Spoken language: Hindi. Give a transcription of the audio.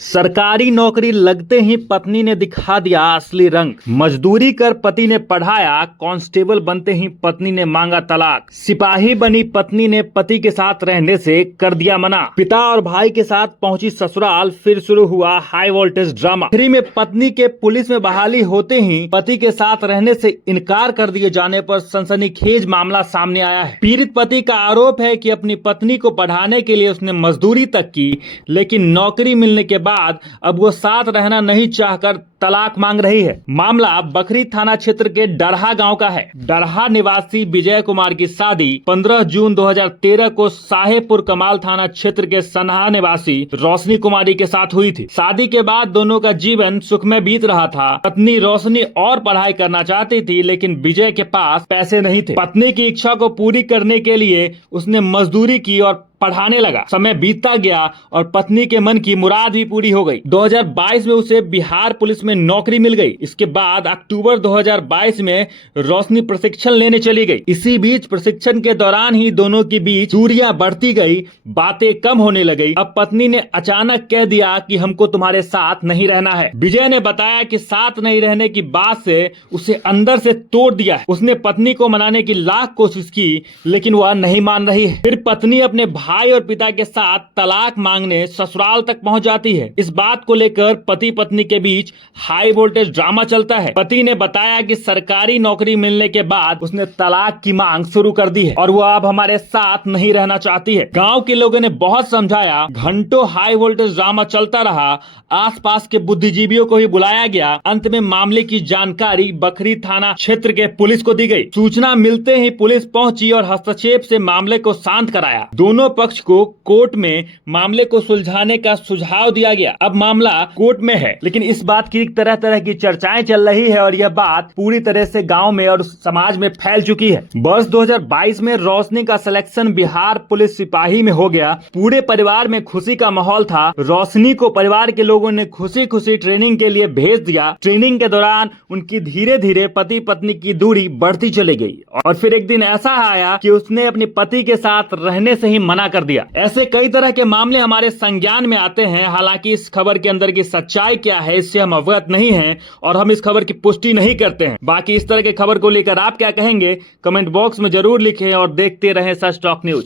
सरकारी नौकरी लगते ही पत्नी ने दिखा दिया असली रंग। मजदूरी कर पति ने पढ़ाया, कांस्टेबल बनते ही पत्नी ने मांगा तलाक। सिपाही बनी पत्नी ने पति के साथ रहने से कर दिया मना। पिता और भाई के साथ पहुंची ससुराल, फिर शुरू हुआ हाई वोल्टेज ड्रामा। आखिरी में पत्नी के पुलिस में बहाली होते ही पति के साथ रहने से इनकार कर दिए जाने पर सनसनीखेज मामला सामने आया है। पीड़ित पति का आरोप है कि अपनी पत्नी को पढ़ाने के लिए उसने मजदूरी तक की, लेकिन नौकरी मिलने के बाद अब वो साथ रहना नहीं चाहकर तलाक मांग रही है। मामला बखरी थाना क्षेत्र के डरहा गांव का है। डरहा निवासी विजय कुमार की शादी 15 जून 2013 को साहेबपुर कमाल थाना क्षेत्र के सनहा निवासी रोशनी कुमारी के साथ हुई थी। शादी के बाद दोनों का जीवन सुखमय बीत रहा था। पत्नी रोशनी और पढ़ाई करना चाहती थी, लेकिन विजय के पास पैसे नहीं थे। पत्नी की इच्छा को पूरी करने के लिए उसने मजदूरी की और पढ़ाने लगा। समय बीतता गया और पत्नी के मन की मुराद भी पूरी हो गई। 2022 में उसे बिहार पुलिस में नौकरी मिल गई। इसके बाद अक्टूबर 2022 में रोशनी प्रशिक्षण लेने चली गई। इसी बीच प्रशिक्षण के दौरान ही दोनों के बीच दूरियां बढ़ती गई, बातें कम होने लगी। अब पत्नी ने अचानक कह दिया कि हमको तुम्हारे साथ नहीं रहना है। विजय ने बताया कि साथ नहीं रहने की बात से उसे अंदर से तोड़ दिया है। उसने पत्नी को मनाने की लाख कोशिश की, लेकिन वह नहीं मान रही है। फिर पत्नी अपने भाई और पिता के साथ तलाक मांगने ससुराल तक पहुंच जाती है। इस बात को लेकर पति पत्नी के बीच हाई वोल्टेज ड्रामा चलता है। पति ने बताया कि सरकारी नौकरी मिलने के बाद उसने तलाक की मांग शुरू कर दी है और वो अब हमारे साथ नहीं रहना चाहती है। गांव के लोगों ने बहुत समझाया, घंटों हाई वोल्टेज ड्रामा चलता रहा। आसपास के बुद्धिजीवियों को ही बुलाया गया। अंत में मामले की जानकारी बखरी थाना क्षेत्र के पुलिस को दी गई। सूचना मिलते ही पुलिस पहुंची और हस्तक्षेप से मामले को शांत कराया। दोनों पक्ष को कोर्ट में मामले को सुलझाने का सुझाव दिया गया। अब मामला कोर्ट में है, लेकिन इस बात की तरह तरह की चर्चाएं चल रही है और यह बात पूरी तरह से गांव में और समाज में फैल चुकी है। वर्ष 2022 में रोशनी का सिलेक्शन बिहार पुलिस सिपाही में हो गया। पूरे परिवार में खुशी का माहौल था। रोशनी को परिवार के लोगों ने खुशी खुशी ट्रेनिंग के लिए भेज दिया। ट्रेनिंग के दौरान उनकी धीरे धीरे पति पत्नी की दूरी बढ़ती चली गई और फिर एक दिन ऐसा आया कि उसने अपने पति के साथ रहने से ही मना कर दिया। ऐसे कई तरह के मामले हमारे संज्ञान में आते हैं। हालांकि इस खबर के अंदर की सच्चाई क्या है इससे हम अवगत नहीं हैं और हम इस खबर की पुष्टि नहीं करते हैं। बाकी इस तरह के खबर को लेकर आप क्या कहेंगे, कमेंट बॉक्स में जरूर लिखें और देखते रहें सच टॉक न्यूज।